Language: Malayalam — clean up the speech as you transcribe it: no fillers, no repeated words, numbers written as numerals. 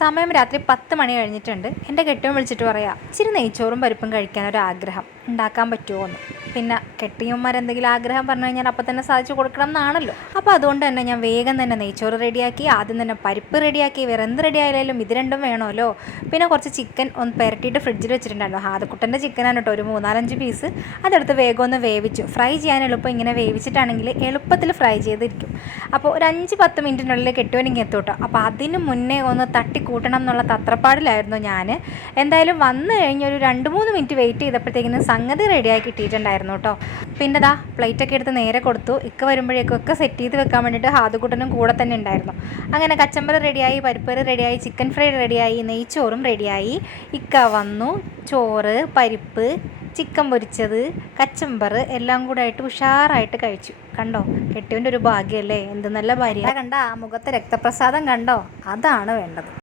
സമയം രാത്രി 10 മണി കഴിഞ്ഞിട്ടുണ്ട്. എൻ്റെ കെട്ടിയോൻ വിളിച്ചിട്ട് പറയാം, ഇച്ചിരി നെയ്ച്ചോറും പരിപ്പും കഴിക്കാനൊരാഗ്രഹം ഉണ്ടാക്കാൻ പറ്റുമോ എന്ന്. പിന്നെ കെട്ടിയന്മാരെന്തെങ്കിലും ആഗ്രഹം പറഞ്ഞു കഴിഞ്ഞാൽ അപ്പം തന്നെ സാധിച്ചു കൊടുക്കണം എന്നാണല്ലോ. അപ്പോൾ അതുകൊണ്ട് തന്നെ ഞാൻ വേഗം തന്നെ നെയ്ച്ചോറ് റെഡിയാക്കി, ആദ്യം തന്നെ പരിപ്പ് റെഡിയാക്കി. വേറെ എന്ത് റെഡി ആയാലും ഇത് രണ്ടും വേണമല്ലോ. പിന്നെ കുറച്ച് ചിക്കൻ ഒന്ന് പുരട്ടിയിട്ട് ഫ്രിഡ്ജിൽ വെച്ചിട്ടുണ്ടായിരുന്നു. ഹാദക്കുട്ടൻ്റെ ചിക്കനാണ് കേട്ടോ, ഒരു 3-4 പീസ്. അതെടുത്ത് വേഗം ഒന്ന് വേവിച്ചു. ഫ്രൈ ചെയ്യാൻ എളുപ്പം ഇങ്ങനെ വേവിച്ചിട്ടാണെങ്കിൽ എളുപ്പത്തിൽ ഫ്രൈ ചെയ്തിരിക്കും. അപ്പോൾ ഒരു 5-10 മിനിറ്റിനുള്ളിൽ കെട്ടിയോനിങ്ങ് എത്തും കേട്ടോ. അപ്പോൾ അതിന് മുന്നേ ഒന്ന് തട്ടിക്കൂട്ടണം എന്നുള്ള തത്രപ്പാടിലായിരുന്നു ഞാൻ. എന്തായാലും വന്നു കഴിഞ്ഞ് ഒരു 2-3 മിനിറ്റ് വെയിറ്റ് ചെയ്തപ്പോഴത്തേക്കിന് സംഗതി റെഡിയായി കിട്ടിയിട്ടുണ്ടായിരുന്നു കേട്ടോ. പിന്നെ ദാ പ്ലേറ്റൊക്കെ എടുത്ത് നേരെ കൊടുത്തു. ഇക്ക വരുമ്പോഴേക്കൊക്കെ സെറ്റ് ചെയ്ത് വെക്കാൻ വേണ്ടിയിട്ട് ഹാദക്കുട്ടനും കൂടെ തന്നെ ഉണ്ടായിരുന്നു. അങ്ങനെ കച്ചമ്പറ് റെഡിയായി, പരിപ്പറ് റെഡിയായി, ചിക്കൻ ഫ്രൈ റെഡിയായി, നെയ്ച്ചോറും റെഡിയായി. ഇക്ക വന്നു. ചോറ്, പരിപ്പ്, ചിക്കൻ പൊരിച്ചത്, കച്ചമ്പറ് എല്ലാം കൂടെ ആയിട്ട് ഉഷാറായിട്ട് കഴിച്ചു. കണ്ടോ, കെട്ടിയവൻ്റെ ഒരു ഭാഗ്യമല്ലേ. എന്ത് നല്ല ഭാര്യ. കണ്ട മുഖത്തെ രക്തപ്രസാദം കണ്ടോ, അതാണ് വേണ്ടത്.